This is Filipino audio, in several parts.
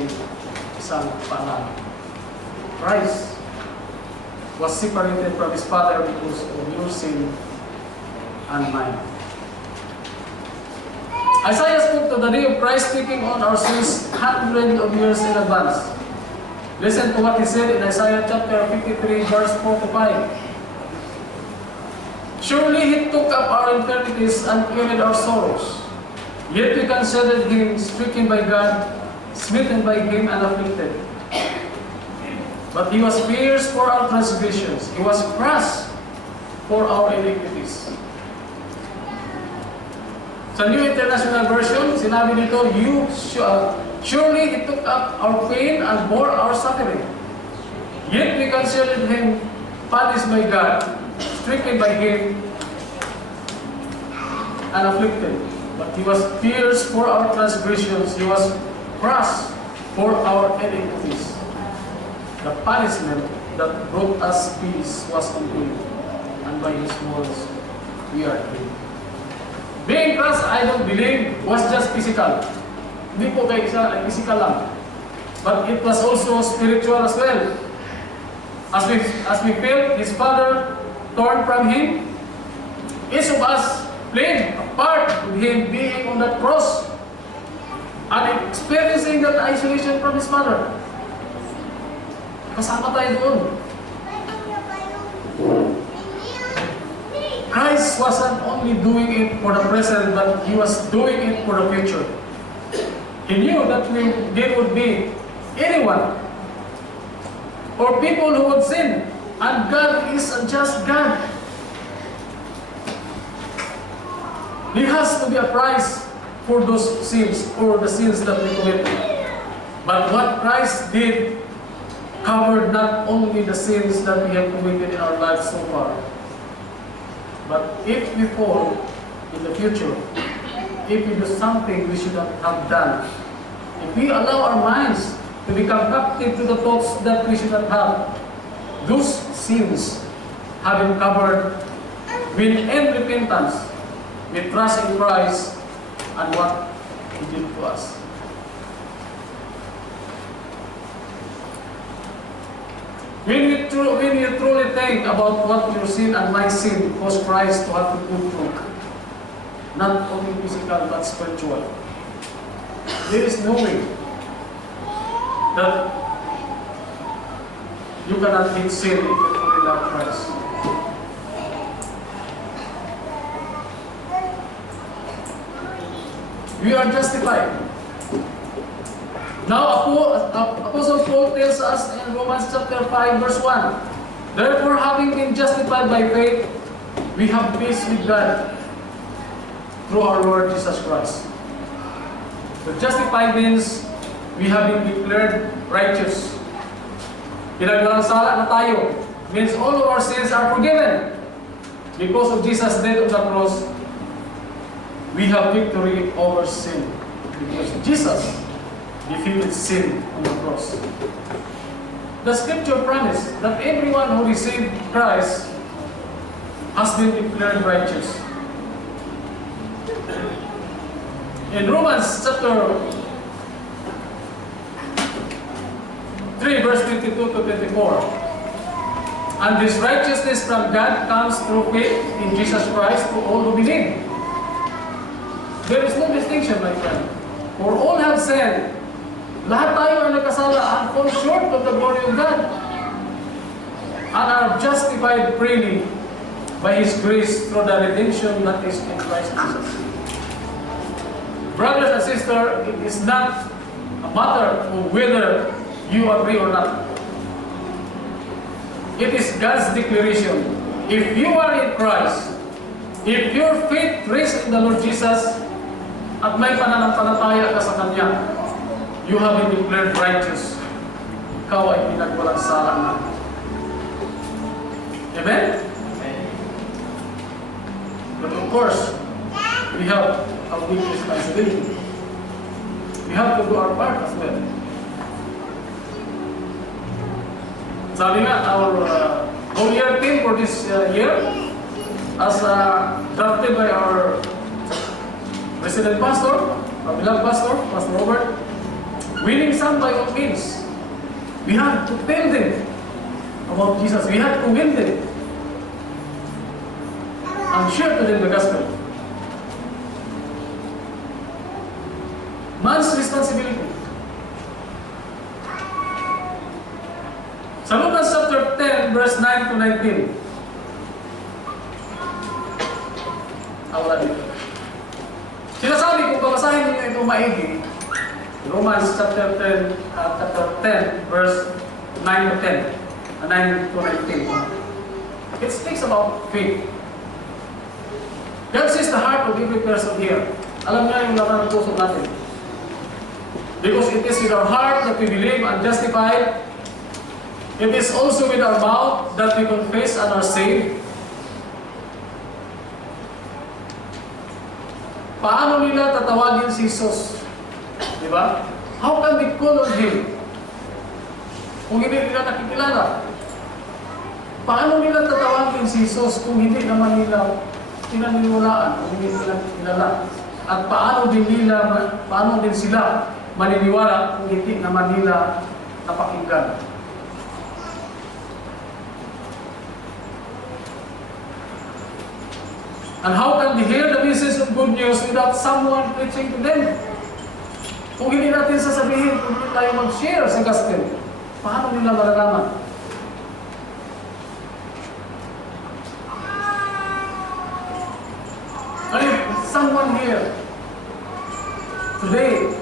may isang paalam. Christ was separated from His Father because of your sin and mine. Isaiah spoke to the day of Christ taking on our sins hundreds of years in advance. Listen to what he said in Isaiah chapter 53, verse 4 to 5. Surely He took up our infirmities and carried our sorrows. Yet we considered Him stricken by God, smitten by Him, and afflicted. But He was pierced for our transgressions. He was crushed for our iniquities. Sa New International Version, sinabi dito, surely He took up our pain and bore our suffering. Yet we considered Him punished by God, stricken by Him, and afflicted. But He was pierced for our transgressions. He was crushed for our iniquities. The punishment that brought us peace was on Him, and by His wounds we are healed. Being crushed, I don't believe, was just physical. Hindi po kayo isa, physical lang. But it was also spiritual as well. As we felt His Father torn from Him, each of us played a part with Him being on that cross and experiencing that isolation from His Father. Kasama tayo doon. Christ wasn't only doing it for the present, but He was doing it for the future. He knew that there would be anyone or people who would sin, and God is a just God. He has to be a price for those sins, or the sins that we commit. But what Christ did covered not only the sins that we have committed in our lives so far, but if we fall in the future, if we do something we should not have done, if we allow our minds to become captive to the thoughts that we should not have, those sins have been covered with in repentance, with trust in Christ and what He did to us. When you truly think about what your sin and my sin caused Christ to have to go through, not only physical but spiritual, there is no way that you cannot hate sin if you truly love Christ. We are justified. Now, Apostle Paul tells us in Romans chapter 5, verse 1, therefore, having been justified by faith, we have peace with God through our Lord Jesus Christ. So justified means we have been declared righteous. Pinagwalang sala na tayo means all of our sins are forgiven. Because of Jesus' death on the cross, we have victory over sin. Because Jesus defeated sin on the cross. The scripture promised that everyone who received Christ has been declared righteous. In Romans chapter 3, verse 22 to 24, and this righteousness from God comes through faith in Jesus Christ to all who believe. There is no distinction, my friend. For all have sinned. Lahat tayo ay nagkasala and fall short of the glory of God, and are justified freely by His grace through the redemption that is in Christ Jesus. Brothers and sisters, it is not a matter of whether you agree or not. It is God's declaration. If you are in Christ, if your faith rests in the Lord Jesus, at may pananampalataya ka sa Kanya, you have been declared righteous. Ikaw ay pinagwalang sala na. Amen? But of course, we have a big responsibility. We have to do our part as well. Sabi nga, our whole year theme for this year, as drafted by our President Pastor, our beloved Pastor, Pastor Robert, Winning some by all means. We have to tell them about Jesus. We have to win them and share to them the gospel. Man's responsibility. Sa Romans chapter 10, verse 9 to 19. Awala dito. Sinasabi, kung babasahin ninyo ito maigi, Romans chapter 10, verse 9 to 10. 9 to 19. It speaks about faith. God sees the heart of every person here. Alam niya yung laman ng puso natin. Because it is with our heart that we believe and justified. It is also with our mouth that we confess and are saved. Paano nila tatawagin si Jesus? Diba? How can we call on Him kung hindi nila nakikilala? Paano nila tatawagin si Jesus kung hindi naman nila pinaniniwalaan, kung hindi nila kilala? At paano din sila maniniwala kung hindi naman nila napakinggan? And how can they hear the message of good news without someone preaching to them? Kung hindi natin sasabihin, kung hindi tayo mag-share sa gospel, paano nila malalaman? And if someone here today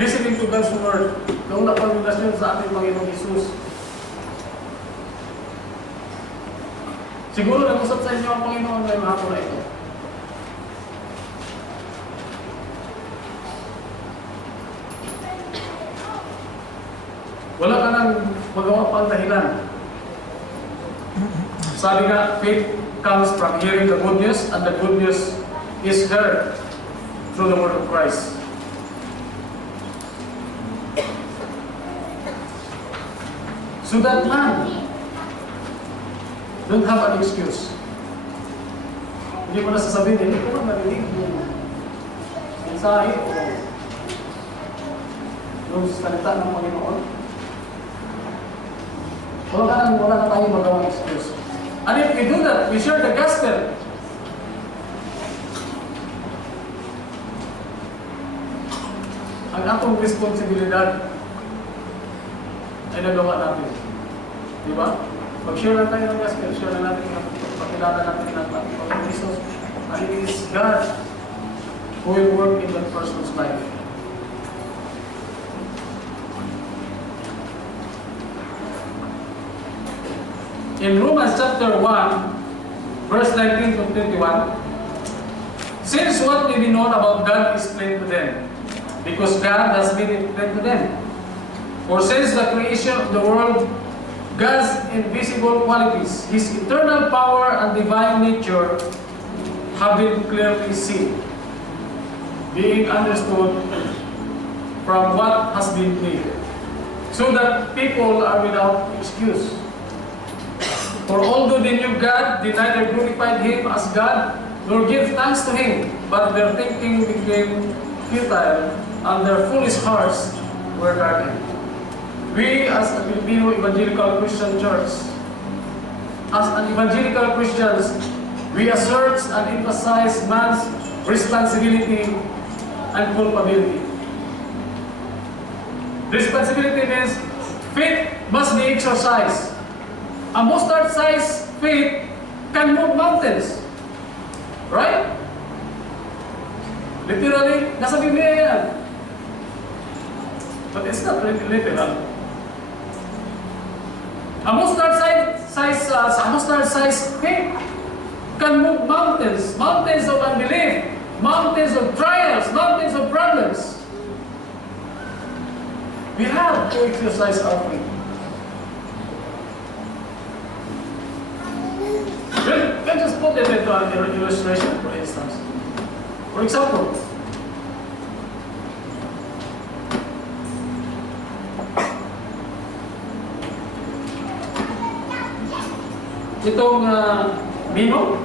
listening to God's word, noong napag-inasyon sa ating Panginoong Jesus, siguro nag-usap sa inyo ang Panginoon ngayong hapon na ito. Wala ka nang magawa pang dahilan. Sabi nga, faith comes from hearing the good news, and the good news is heard through the word of Christ. So that man don't have an excuse. Hindi mo na sasabihin, hindi ko na narinig yung mensahe o yung salita ng Panginoon. Wala na tayong magawang excuse. And if we do that, we share the gospel. Ang atong responsibilidad ay nagawa natin. Diba? Mag-share lang tayo ng gospel, share lang natin yung pakilala natin ng Panginoon Jesus. And it is God who will work in that person's life. In Romans chapter 1, verse 19 to 21, since what may be known about God is plain to them, because God has made it plain to them. For since the creation of the world, God's invisible qualities, His eternal power and divine nature have been clearly seen, being understood from what has been made, so that people are without excuse. For although they knew God, they neither glorified Him as God, nor gave thanks to Him, but their thinking became futile, and their foolish hearts were darkened. We, as a Filipino Evangelical Christian Church, as an evangelical Christians, we assert and emphasize man's responsibility and culpability. Responsibility means faith must be exercised. A mustard-sized faith can move mountains. Right? Literally, nasa Biblia yan. But it's not really literal. A mustard-sized faith can move mountains. Mountains of unbelief. Mountains of trials. Mountains of problems. We have to exercise our faith. Let's just put it into an illustration, for instance. For example, itong Bino,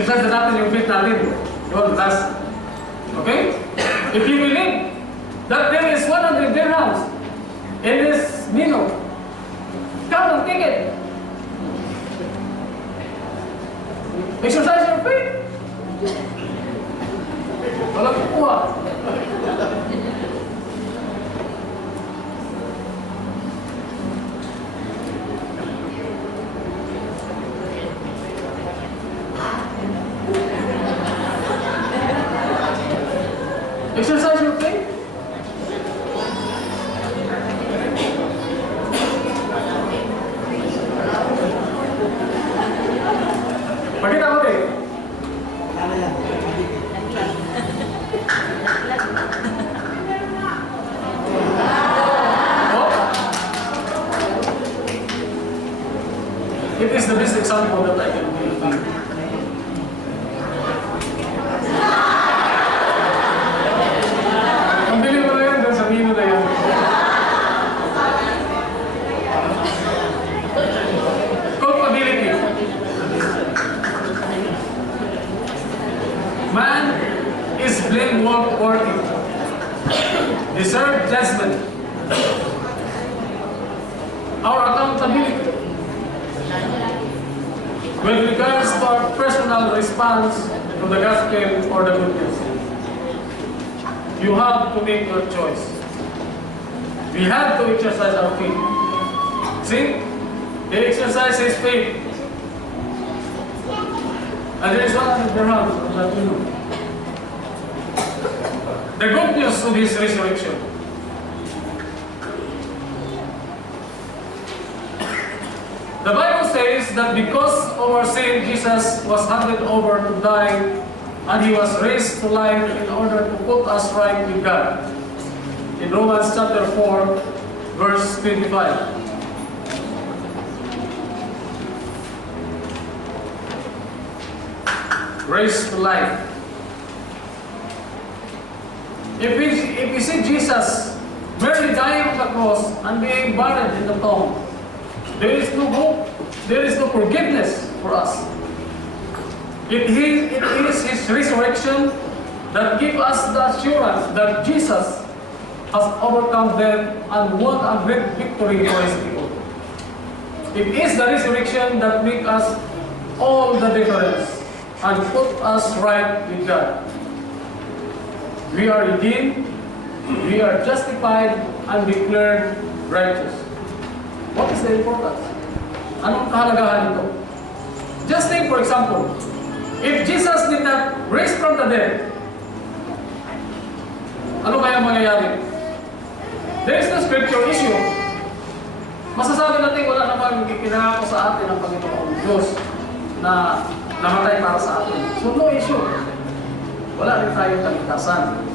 exercise na natin yung faith natin. Yun, last. Okay? If you believe that there is 100 dirhams in this menu, come and take it. Exercise your faith. Walang kukuha. Exercise your faith. Pakita mo din. It is the best example that I can give. Ang bili mo na yan, dahil sabihin mo na yan. Culpability. Man is blameworthy. Deserve judgment. Our accountability. With regards to our personal response to the gospel or the good news, you have to make your choice. We have to exercise our faith. See? The exercise is faith. And there is 100 dirhams that you know. The good news of His resurrection. The Bible says that because of our sin, Jesus was handed over to die, and He was raised to life in order to put us right with God. In Romans chapter 4, verse 25. Raised to life. If we see Jesus merely dying on the cross and being buried in the tomb, there is no hope, there is no forgiveness for us. It is His resurrection that gives us the assurance that Jesus has overcome death and won a great victory for His people. It is the resurrection that makes us all the difference and put us right with God. We are redeemed, we are justified, and declared righteous. What is the importance? Anong kahalagahan nito? Just think, for example, if Jesus did not raise from the dead, ano kaya mangyayari? There is no scripture issue. Masasabi natin wala namang ikinangako sa atin ng Panginoong Diyos na namatay para sa atin. So no issue. Wala rin tayong kaligtasan.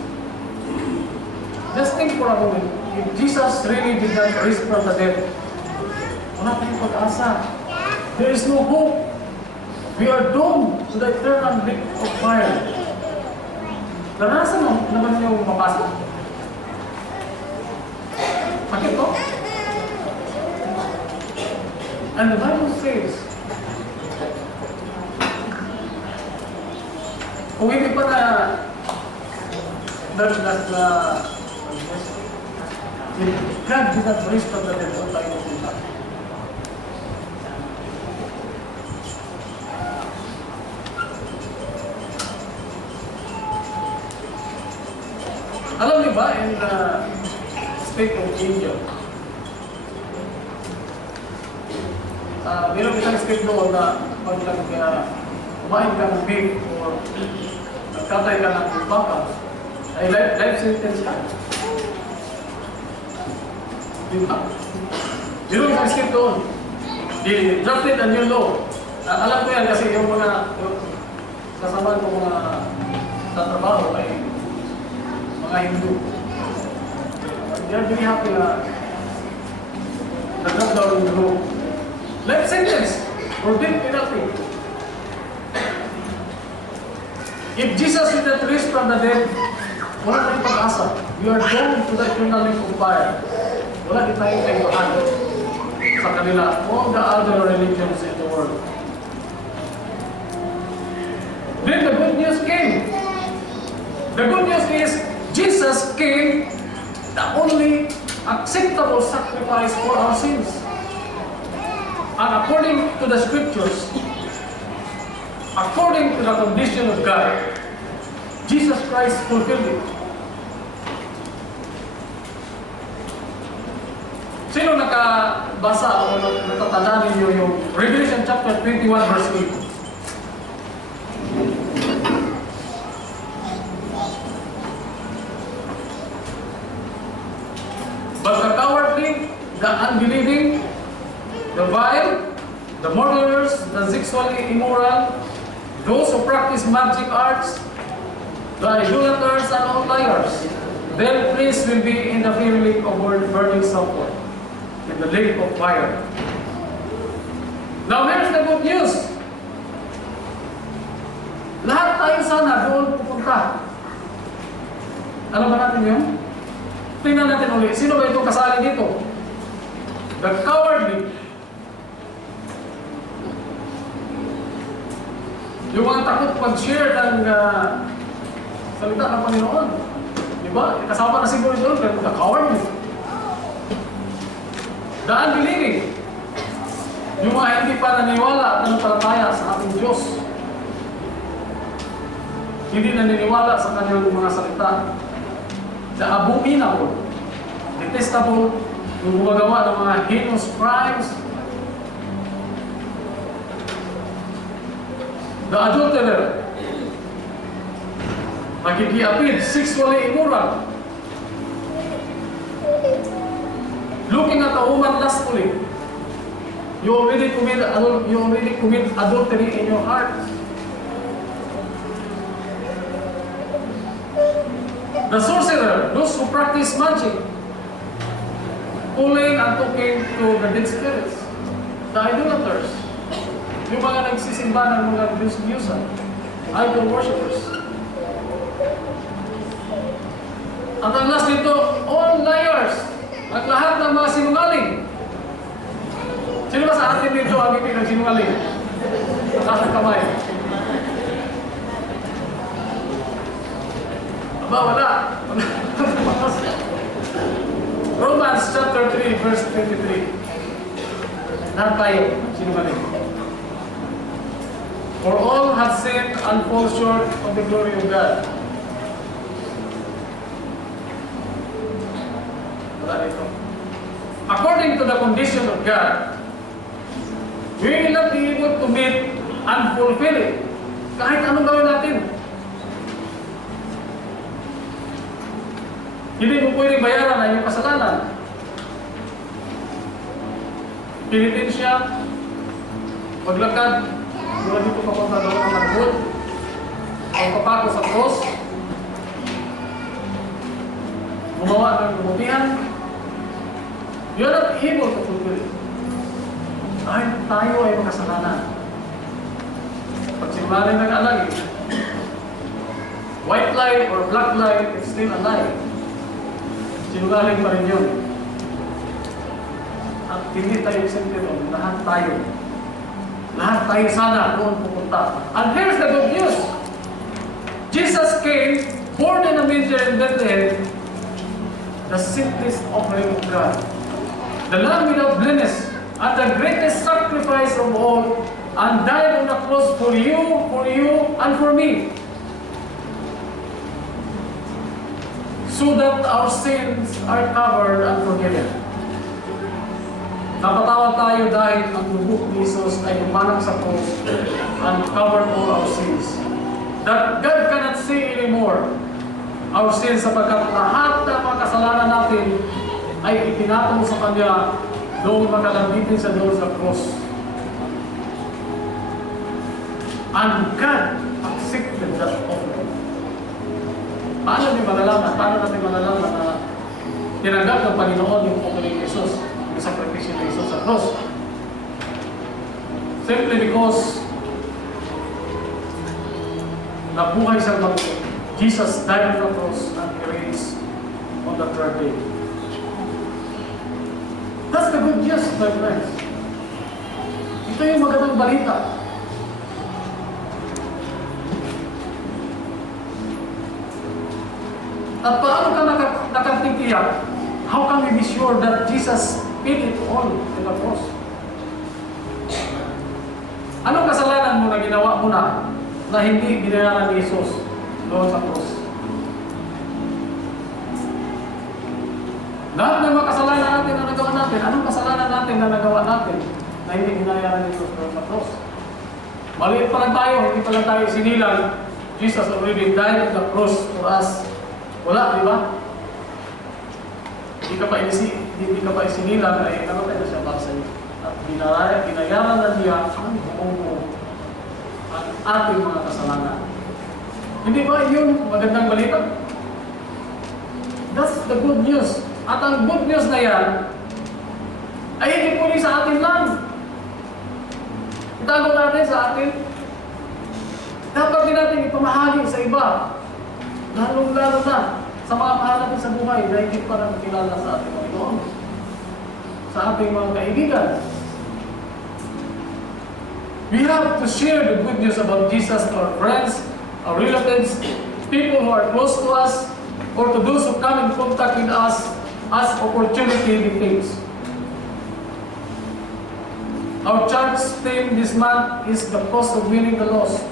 Just think for a moment. If Jesus really did not raise from the dead, wala tayong pag-asa. There is no hope. We are doomed to the eternal lake of fire. Naranasan mo naman yung mapasok? Bakit to? And the Bible says, kung hindi pa na God did not raise from the dead, wala tayo pupunta. Alam niyo ba, in the state of India, mayroong isang state doon na pag kumain ka ng beef or nagkatay ka ng baka, ay life sentence ka. Mayroong isang state doon. Drafted a new law. Alam ko yan kasi yung mga kasama ko mga sa trabaho ay mga Hindu. They are very happy na nag-drop down yung law. Life sentence or death penalty. If Jesus did not raise from the dead, wala tayong pag-asa. We are doomed to the eternal lake of fire. Wala din tayong kayuhan sa kanila, all the other religions in the world. The good news is, Jesus came the only acceptable sacrifice for our sins. And according to the scriptures, according to the condition of God, Jesus Christ fulfilled it. Sino nakabasa o natatala ninyo yung Revelation chapter 21 verse 8? But the cowardly, the unbelieving, the vile, the murderers, the sexually immoral, those who practice magic arts, the idolaters and all liars, their place will be in the fiery lake of burning sulfur, in the lake of fire. Now here's the good news. Lahat tayo sana doon pupunta. Alam ba natin yun? Tingnan natin ulit. Sino ba itong kasali dito? The cowardly. Yung mga takot pag-share ng salita ng Panginoon. Diba? Kasama na siguro doon, pero the cowardly. The unbelieving. Yung mga hindi pa naniniwala at nanampalataya sa ating Diyos. Hindi naniniwala sa kanyang mga salita. The abominable, detestable, yung gumagawa ng mga heinous crimes. The adulterer, nakikiapid, sexually immoral, looking at a woman lustfully. You already commit adultery in your heart. The sorcerer, those who practice magic, pulling and talking to the dead spirits. The idolaters, yung mga nagsisimba ng mga Diyos-Diyosan, idol worshippers. At ang last nito, all liars, ang lahat ng mga sinungaling. Sino ba sa atin dito ang ibig ng sinungaling? Nakasang kamay. Aba, wala. Romans chapter 3, verse 23. Lahat tayo, sinungaling. For all have sinned and fall short of the glory of God. Wala dito. According to the condition of God, we will not be able to meet and fulfill it. Kahit anong gawin natin. Hindi mo pwedeng bayaran ang iyong kasalanan. Penitensya, paglakad, mula dito papunta doon ang lagbod, ang papako sa cross, gumawa ng lumutihan, you're not able to fulfill it. Dahil tayo ay makasalanan. Pag sinungaling ng alay, white lie or black lie, it's still a lie. Sinungaling pa rin yun. At hindi tayo simple doon. Lahat tayo. Lahat tayo sana doon pupunta. And here's the good news. Jesus came, born in a manger in Bethlehem, the simplest offering of God. The Lamb without blemish, and the greatest sacrifice of all, and died on the cross for you, and for me. So that our sins are covered and forgiven. Napatawad tayo dahil ang dugo ni Jesus ay lumanang sa cross and covered all our sins. That God cannot say anymore our sins sapagkat lahat ng mga kasalanan natin ay itinatong sa Kanya noong makalambitin sa doon sa cross. And God accepted that offering. Paano natin malalaman na tinanggap ng Panginoon yung offering ni Jesus, yung sakripisyo ni Jesus sa cross? Simply because nabuhay sa bago. Jesus died on the cross and he raised on the third day. That's the good news, my friends. Ito yung magandang balita. At paano ka nakatitiyak? How can we be sure that Jesus paid it all in the cross? Anong kasalanan mo na ginawa mo na hindi binayaran ni Jesus doon sa cross? Lahat ng mga kasalanan natin na nagawa natin, anong kasalanan natin na nagawa natin na hindi binayaran ni Jesus doon sa cross? Maliit pa lang tayo, hindi pa lang tayo sinilang. Jesus already died on the cross for us. Wala, di ba? Hindi ka pa isinilang ay namatay na siya para sa iyo. At binayaran na niya ang buong ang ating mga kasalanan. Hindi ba yun magandang balita? That's the good news. At ang good news na yan ay hindi po sa atin lang. Itago natin sa atin. Dapat din natin ipamahagi sa iba. Lalong-lalo na sa mga mahal natin sa buhay na hindi pa nakikilala sa ating Panginoon. Sa ating mga kaibigan. We have to share the good news about Jesus to our friends, our relatives, people who are close to us, or to those who come in contact with us as opportunity dictates. Our church theme this month is the cost of winning the lost.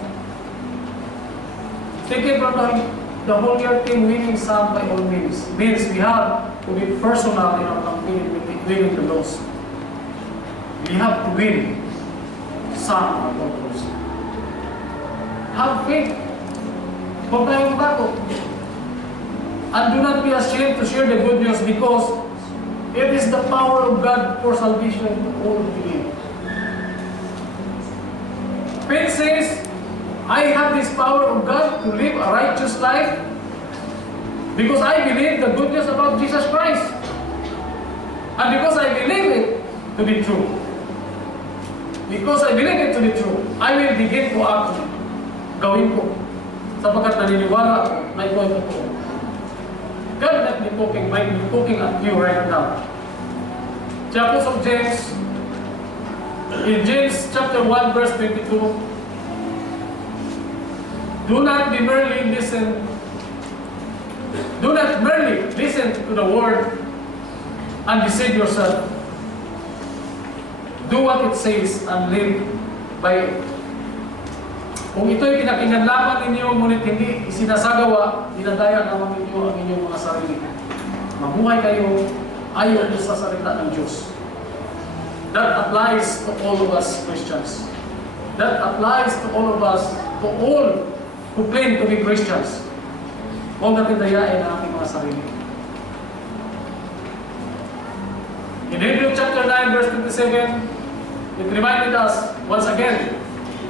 Taken from the whole year theme, winning some by all means we have to be personal in our campaign winning the lost. We have to win some of those. Have faith. Huwag tayong matakot. And do not be ashamed to share the good news because it is the power of God for salvation to all who believe. Faith says, I have this power of God to live a righteous life because I believe the good news about Jesus Christ. And because I believe it to be true. Because I believe it to be true, I will begin to act. Gawin ko. Sapagkat naniniwala ako na ito ay totoo. God might be talking at you right now. The Apostle James, in James chapter 1 verse 22, do not merely listen to the word and deceive yourself. Do what it says and live by it. Kung ito'y pinakinalaman ninyo, ngunit hindi isinasagawa, dinadaya naman ninyo ang inyong mga sarili. Mabuhay kayo ayon sa salita ng Diyos. That applies to all of us Christians. That applies to all of us, to all who claim to be Christians. Huwag natin dayain ang ating mga sarili. In Hebrews chapter 9 verse 27, it reminded us once again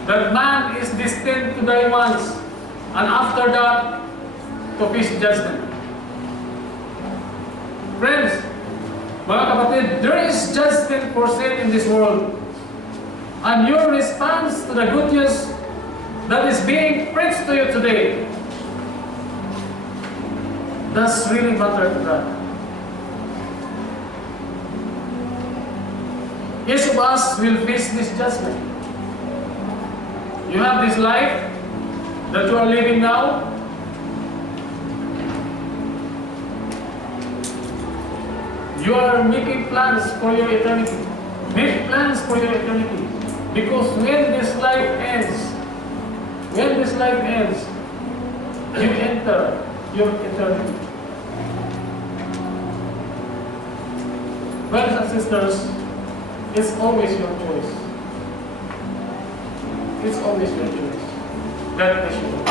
that man is destined to die once, and after that, to face judgment. Friends, mga kapatid, there is judgment for sin in this world. And your response to the good news that is being preached to you today does really matter to God. Each of us will face this judgment. You have this life that you are living now. You are making plans for your eternity. Make plans for your eternity. Because when this life ends, you enter your eternity. Brothers and sisters, it's always your choice. It's always your choice. God bless you.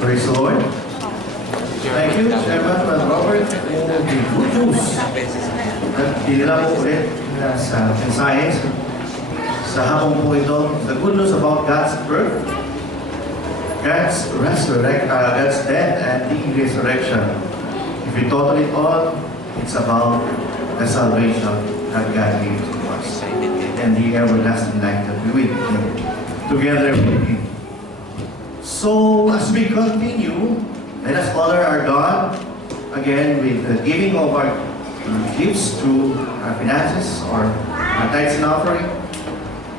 Praise the Lord. Thank you, Chairman Robert, for the good news. At dinila po ulit sa mensahe sa hapon po ito, the good news about God's birth, God's death and the resurrection. If we total it all, It's about the salvation that God gave to us and the everlasting life that we will live together with Him. So, as we continue, let us honor our God again with the giving of our gifts through our finances or our tithes and offering.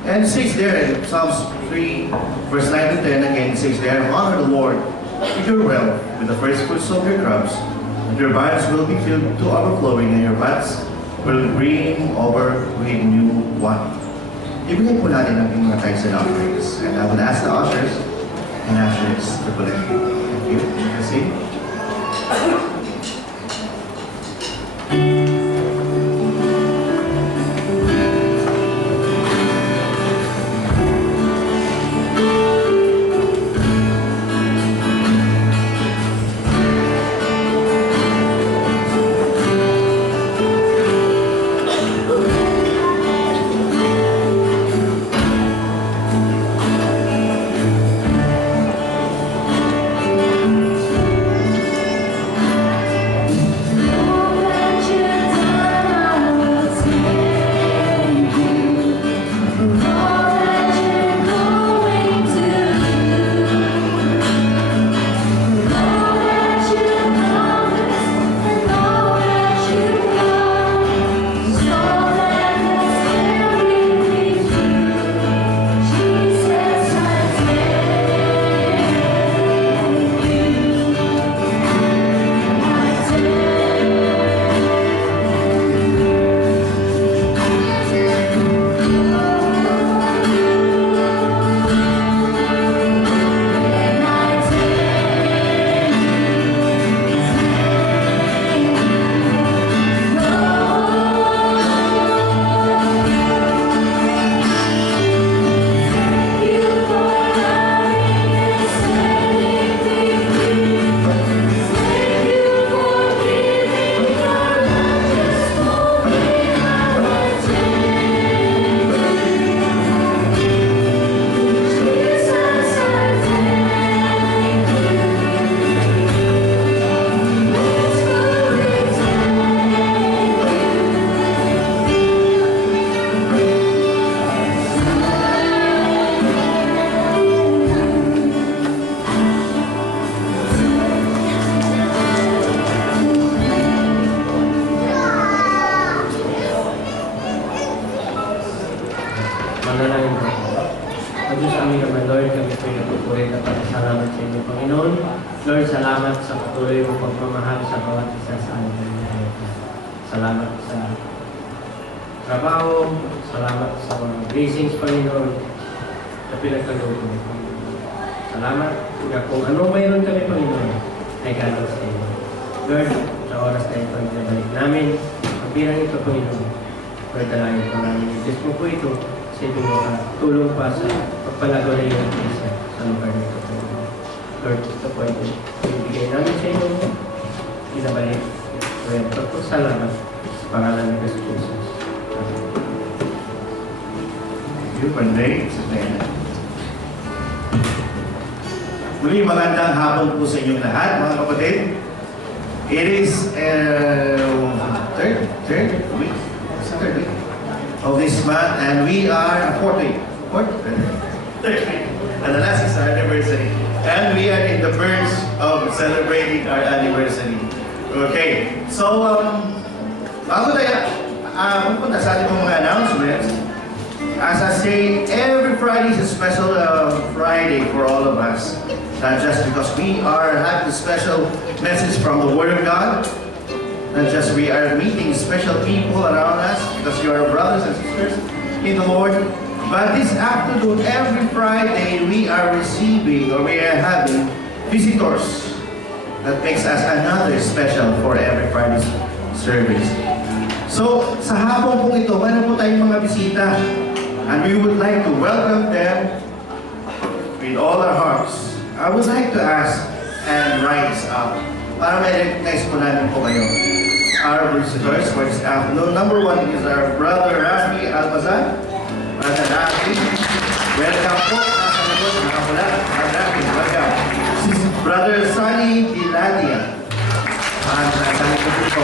And it says there in Psalms 3, verse 9 to 10, again it says there, honor the Lord with your wealth, with the first fruits of your crops, and your barns will be filled to overflowing, and your vats will brim over with new wine. Ibigay po natin ang mga tithes and offerings. And I would ask the ushers and ushers to collect. Thank you. See? Manalangin po. O Diyos aming naman, Lord, kami po pinagpupulit at salamat sa inyo, Panginoon. Lord, salamat sa patuloy mo pagmamahal sa bawat isa sa amin. Salamat sa trabaho, salamat sa mga blessings, Panginoon, na pinagkaloob mo. Salamat na kung ano mayroon kami, Panginoon, ay galing sa inyo. Lord, sa oras na ito, binabalik namin ang birang ito, Panginoon. Lord, dalangin po namin. Diyos mo po ito sa inyong mga tulong pa sa pagpalago na iyong isa sa lugar nito, Panginoon. Lord, ito po ito. Ibigay namin sa inyo. Binabalik. Lord, pagpasalamat sa pangalan ng Jesus. Thank you, Panday. Muli, magandang hapon po sa inyong lahat, mga kapatid. It is third week of this month, and we are third week, and the last is our anniversary. And we are in the verge of celebrating our anniversary. Okay, so bago tayo pupunta sa ating mga announcements, as I say, every Friday is a special Friday for all of us. Not just because we are having a special message from the Word of God, not just we are meeting special people around us because you are brothers and sisters in the Lord, but this afternoon, every Friday, we are receiving or we are having visitors. That makes us another special for every Friday's service. So, sa hapon po ito, mayroon po tayong mga bisita, and we would like to welcome them with all our hearts. I would like to ask and rise up para may recognize po namin po kayo. Our visitors for this afternoon. Number one is our brother Rafi Almazan. Brother Rafi, welcome po. Nasa likod, nakapula. Rafi, welcome. Brother Sunny Diladia. Nasa likod po.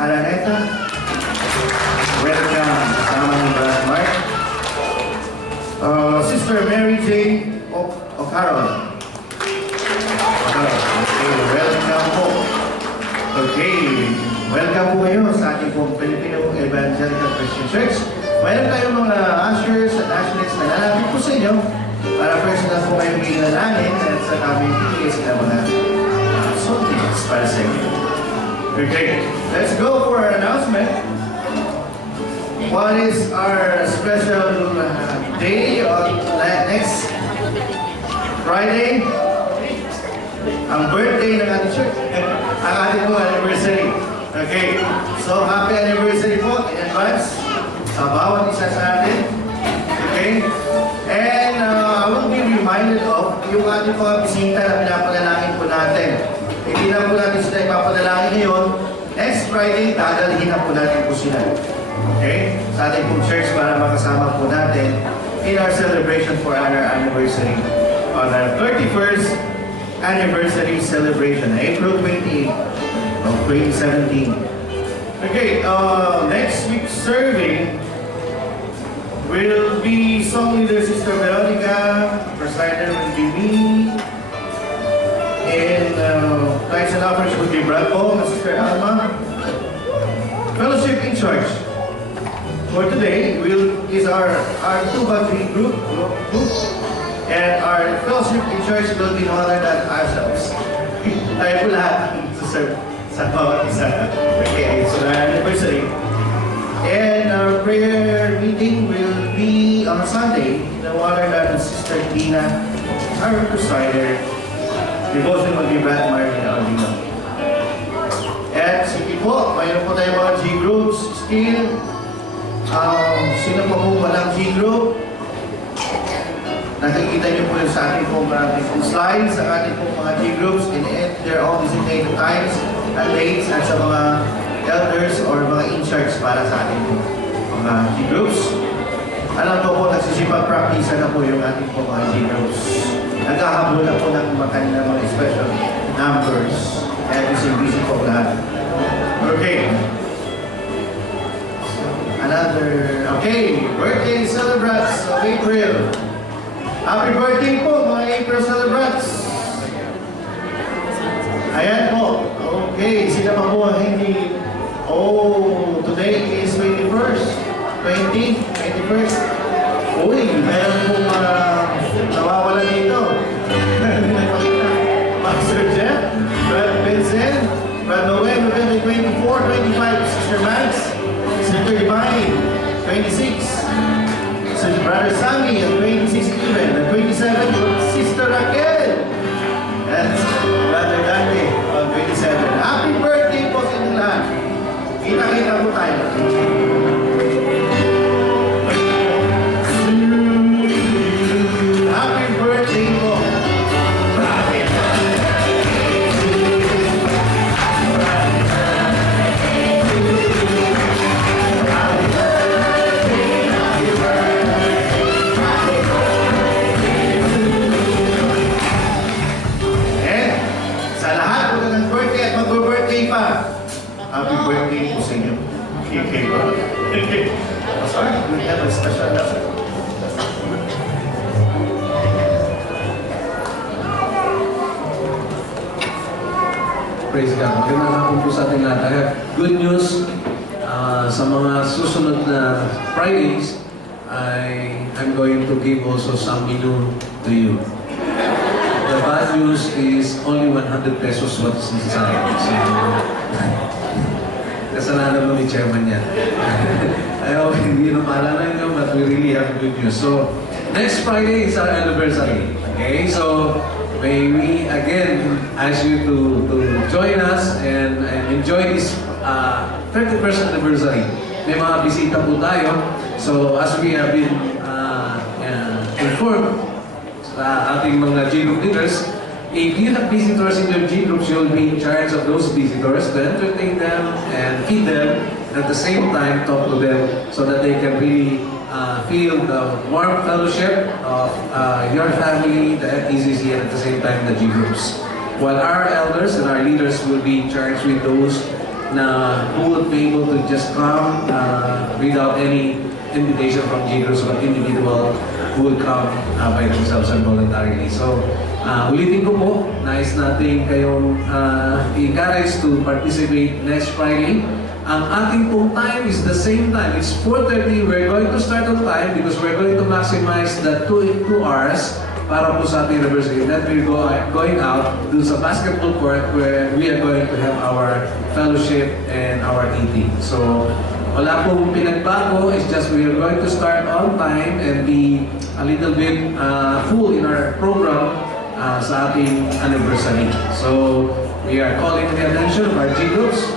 Araneta. Welcome, kasama ng Brad Mark. Sister Mary Jane O'Carroll. Okay, welcome po. Okay, welcome po kayo sa ating pong Filipino Evangelical Christian Church. Mayroon tayong mga ushers at ushers na lalapit po sa inyo para personal po kayong pinalanin at sa aming piliis na mga songs para sa inyo. Okay, let's go for our announcement. What is our special day on next Friday? Ang birthday ng ating church. Ang ating po anniversary. Okay, so happy anniversary po in advance sa bawat isa sa atin. Okay, and I will be reminded of yung ating mga bisita na pinapanalangin po natin. Hindi na po natin sila ipapanalangin ngayon. Next Friday, dadalhin na po natin po sila. Okay? Sa ating pong church para makasama po natin in our celebration for our anniversary. On our 31st anniversary celebration, April 28 of 2017. Okay, next week's serving will be song leader Sister Veronica, presider will be me, and thanks and offers will be Brad Paul and Sister Alma. Fellowship in charge for today is our 2x3 group, and our fellowship in church will be no other than ourselves. Tayo po lahat to serve sa bawat isa. Okay, so our anniversary. And our prayer meeting will be on Sunday, no other than Sister Dina, our presider. Devotion will be Brad Mark and Aldino. At sige po, mayroon po tayo mga G-groups still. Sino po walang G-group? Nakikita niyo po sa ating pong slides, sa ating pong mga G-groups, and they're all designated times and dates at sa mga elders or mga in-charge para sa ating pong mga G-groups. Alam ko po, nagsisipag-practice na po yung ating pong mga G-groups. Naghahabol na po ng mga mga special numbers. Kaya busy po lahat. Okay. Okay, birthday celebrants of April. Happy birthday po mga April celebrants. Ayan po. Okay, sila pa po ang hindi. Oh, today is 21st. 21st. Uy, meron po nawawala dito. Pastor Jeff, Brad Vincent, Brad Noel, November 24, 25, Sister Max, Sister Divine, 26, Sister Brother Sammy, and 26 even, and 27, Sister Raquel, and Brother Dante, on 27. Happy birthday po sa inyo lahat. Kita-kita po tayo. Happy birthday po. Happy birthday po sa inyo. Okay ba? Sorry, we have a special announcement. Praise God. Magandang hapon po sa ating lahat. I have good news. Sa mga susunod na Fridays, I'm going to give also some menu to you. The bad news is only 100 pesos what's inside. So, kasalanan mo ni chairman yan. I hope hindi na maalala nyo, but we really have good news. So, next Friday is our anniversary. Okay, so may we again ask you to join us and enjoy this 31st anniversary. May mga bisita po tayo. So, as we have been informed sa ating mga G-group leaders, if you have visitors in your G-groups, you'll be in charge of those visitors to entertain them and feed them, and at the same time talk to them so that they can really feel the warm fellowship of your family, the FECC, and at the same time the G-groups. While our elders and our leaders will be in charge with those na who would be able to just come without any invitation from leaders or individual who would come by themselves and voluntarily. So, ulitin ko po, nais natin kayong i-encourage to participate next Friday. Ang ating pong time is the same time. It's 4:30. We're going to start on time because we're going to maximize the 2 hours para po sa ating university. Then we're going out dun sa basketball court where we are going to have our fellowship and our eating. So, wala pong pinagbago. It's just we are going to start on time and be a little bit full in our program sa ating anniversary. So, we are calling the attention of our G-groups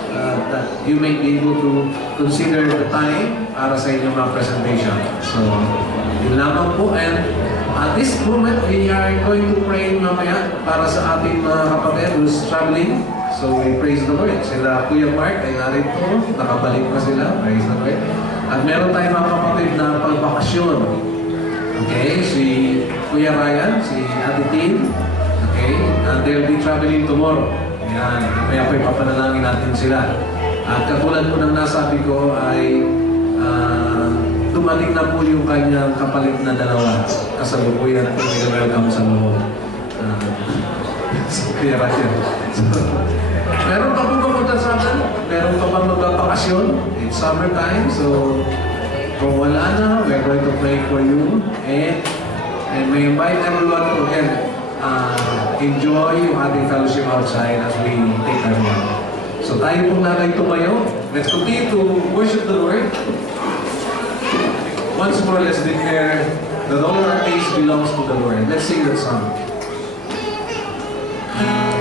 that you may be able to consider the time para sa inyong mga presentation. So, yun lamang po. And at this moment, we are going to pray mamaya para sa ating mga kapatid who's traveling. So, we praise the Lord. Sila Kuya Mark ay narito. Nakabalik pa sila. Praise the Lord. At meron tayong mga kapatid na pagbakasyon. Okay, si Kuya Ryan, si Ate Tin. Okay, and they'll be traveling tomorrow. Yan, kaya po ipapanalangin natin sila. At katulad po ng nasabi ko ay dumating na po yung kanyang kapalit na dalawa. Kasalukuyan at welcome sa loob. Kaya Ryan. Meron pa po pumunta sa atin? Meron pa bang magbabakasyon? It's summertime, so kung wala na, we're going to pray for you. And we invite everyone to again, enjoy yung ating fellowship outside as we take our meal. So tayo pong natin tumayo. Let's continue to worship the Lord. Once more, let's declare that all our praise belongs to the Lord. Let's sing that song. Yeah.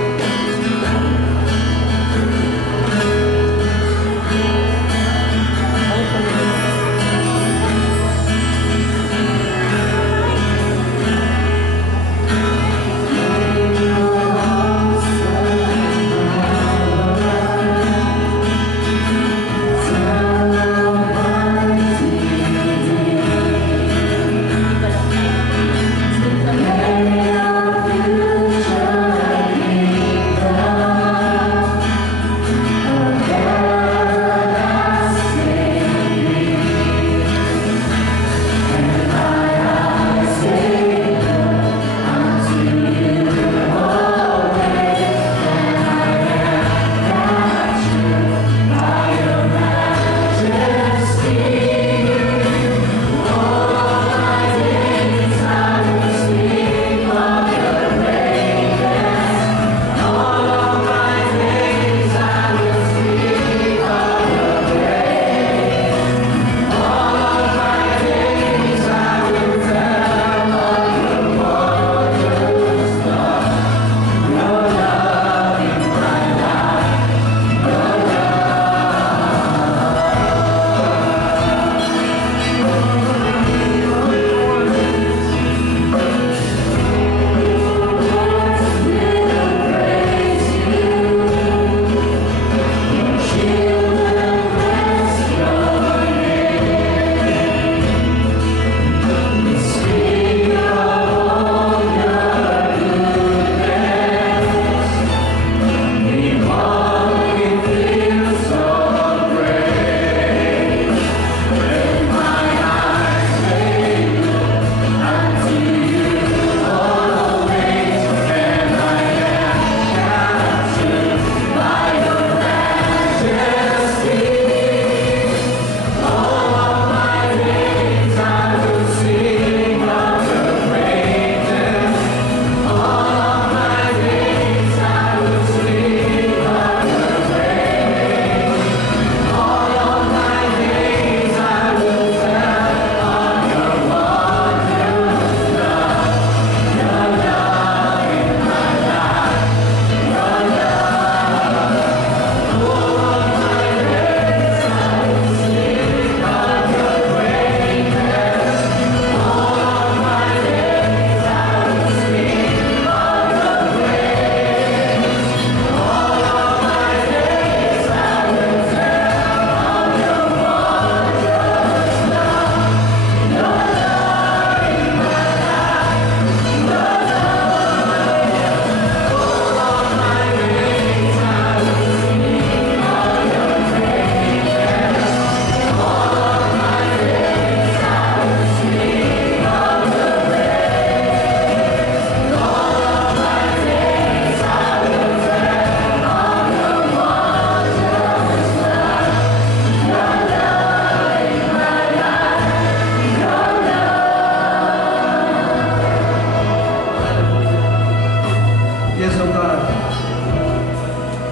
Yes, O God.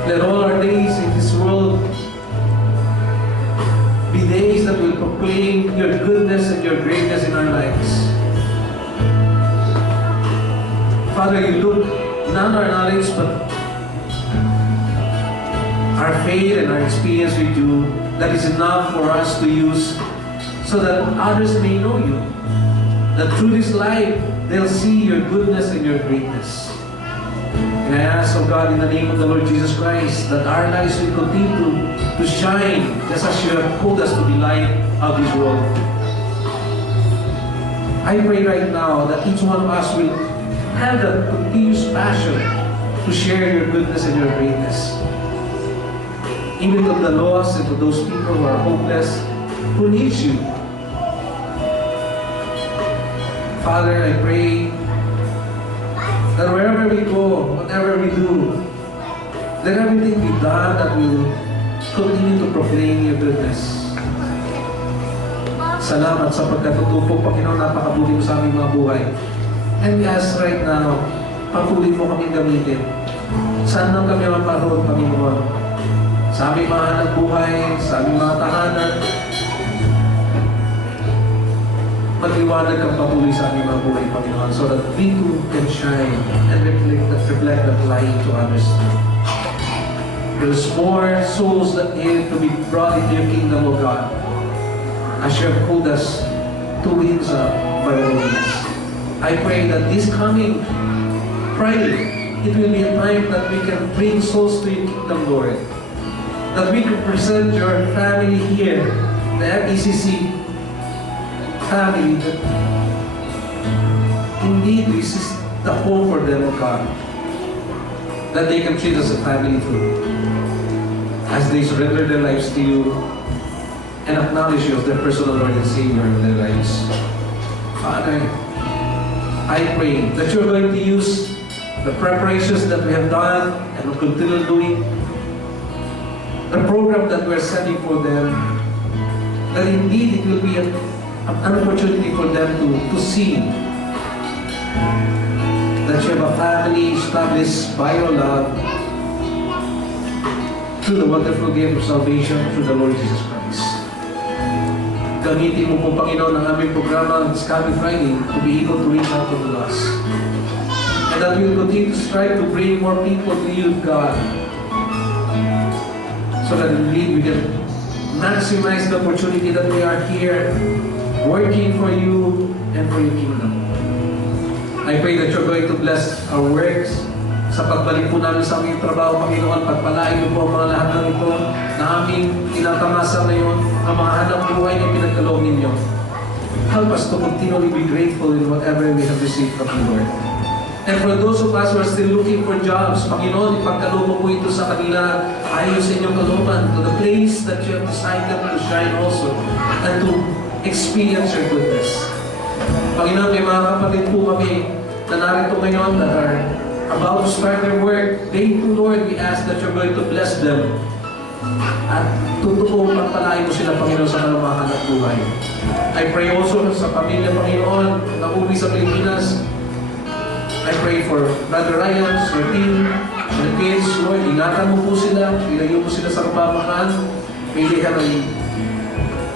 Let all our days in this world be days that will proclaim your goodness and your greatness in our lives. Father, you look not our knowledge, but our faith and our experience with you, that is enough for us to use so that others may know you. That through this life, they'll see your goodness and your greatness. And I ask, oh God, in the name of the Lord Jesus Christ, that our lives will continue to shine just as you have called us to be light of this world. I pray right now that each one of us will have that continuous passion to share your goodness and your greatness. Even to the lost and to those people who are hopeless, who need you. Father, I pray that wherever we go, whatever we do, let everything be done that will continue to proclaim your goodness. Salamat sa pagkatutupo, Panginoon, napakabuti mo sa aming mga buhay. And we ask right now, patuloy mo kaming gamitin. Saan lang kami maparoon, Panginoon? Sa aming mga hanap buhay, sa aming mga tahanan, magliwanag kang patuloy sa aming mga buhay, Panginoon, so that we too can shine and reflect that light to others. There's more souls that need to be brought into your kingdom, O God, as you have called us to win by all means. I pray that this coming Friday, it will be a time that we can bring souls to your kingdom, Lord. That we can present your family here, the FECC family, that indeed this is the hope for them, O God. That they can treat us as a family too, as they surrender their lives to you and acknowledge you as their personal Lord and Savior in their lives. Father, I pray that you're going to use the preparations that we have done and will continue doing, the program that we're setting for them, that indeed it will be an opportunity for them to see that you have a family established by your love through the wonderful gift of salvation through the Lord Jesus Christ. Gamitin mo po, Panginoon, ang aming programa this coming Friday to be able to reach out to the lost. And that we will continue to strive to bring more people to you, God, so that indeed we can maximize the opportunity that we are here working for you and for your kingdom. I pray that you're going to bless our works. Sa pagbalik po namin sa aming trabaho, Panginoon, pagpalain niyo po ang mga lahat ng ito na aming tinatamasa ngayon, ang mga hanap buhay na pinagkaloob ninyo. Help us to continually be grateful in whatever we have received from the Lord. And for those of us who are still looking for jobs, Panginoon, ipagkaloob mo po ito sa kanila ayon sa inyong kalooban, to the place that you have decided to shine also, and to experience your goodness. Panginoon, may mga kapatid po kami na narito ngayon that are about to start their work. They too, Lord, we ask that you're going to bless them. At totoo pagpalain mo sila, Panginoon, sa kanilang mga hanap buhay. I pray also sa pamilya, Panginoon, na uwi sa Pilipinas. I pray for Brother Ryan, Sir Tim, the kids, Lord, ingatan mo po sila, ilayo mo sila sa kabamakan. May they have a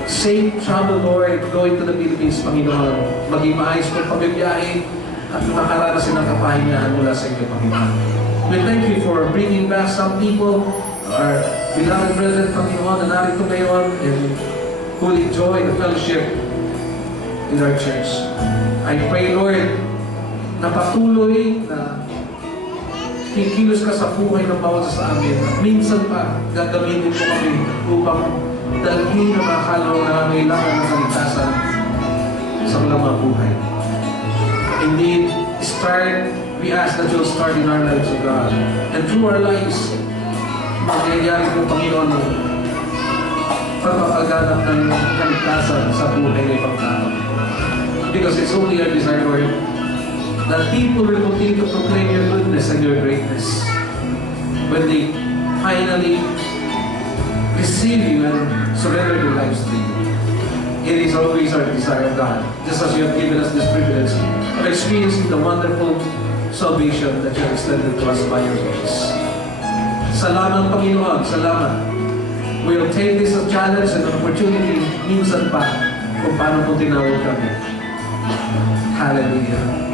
safe travel, Lord, going to the Philippines, Panginoon. Maging maayos po pagbibiyahe at makaranas ng kapahingahan mula sa inyo, Panginoon. We thank you for bringing back some people, our beloved brethren, Panginoon, na narito ngayon and who will enjoy the fellowship in our church. I pray, Lord, na patuloy na kikilos ka sa buhay ng bawat sa amin. Minsan pa, gagamitin mo kami upang dalhin ang mga kalawang na nangailangan ng kaligtasan sa mga buhay. Indeed, we ask that you'll start in our lives, O God. And through our lives, magyayari po, Panginoon, pagpapaganap ng kaligtasan sa buhay ng ibang tao. Because it's only our desire, Lord, that people will continue to proclaim your goodness and your greatness when they finally receive you and surrender their lives to you. It is always our desire, God, just as you have given us this privilege of experiencing the wonderful salvation that you have extended to us by your grace. Salamat, Panginoon. Salamat. We'll take this as a challenge and an opportunity minsan pa kung paano po tinawag kami. Hallelujah.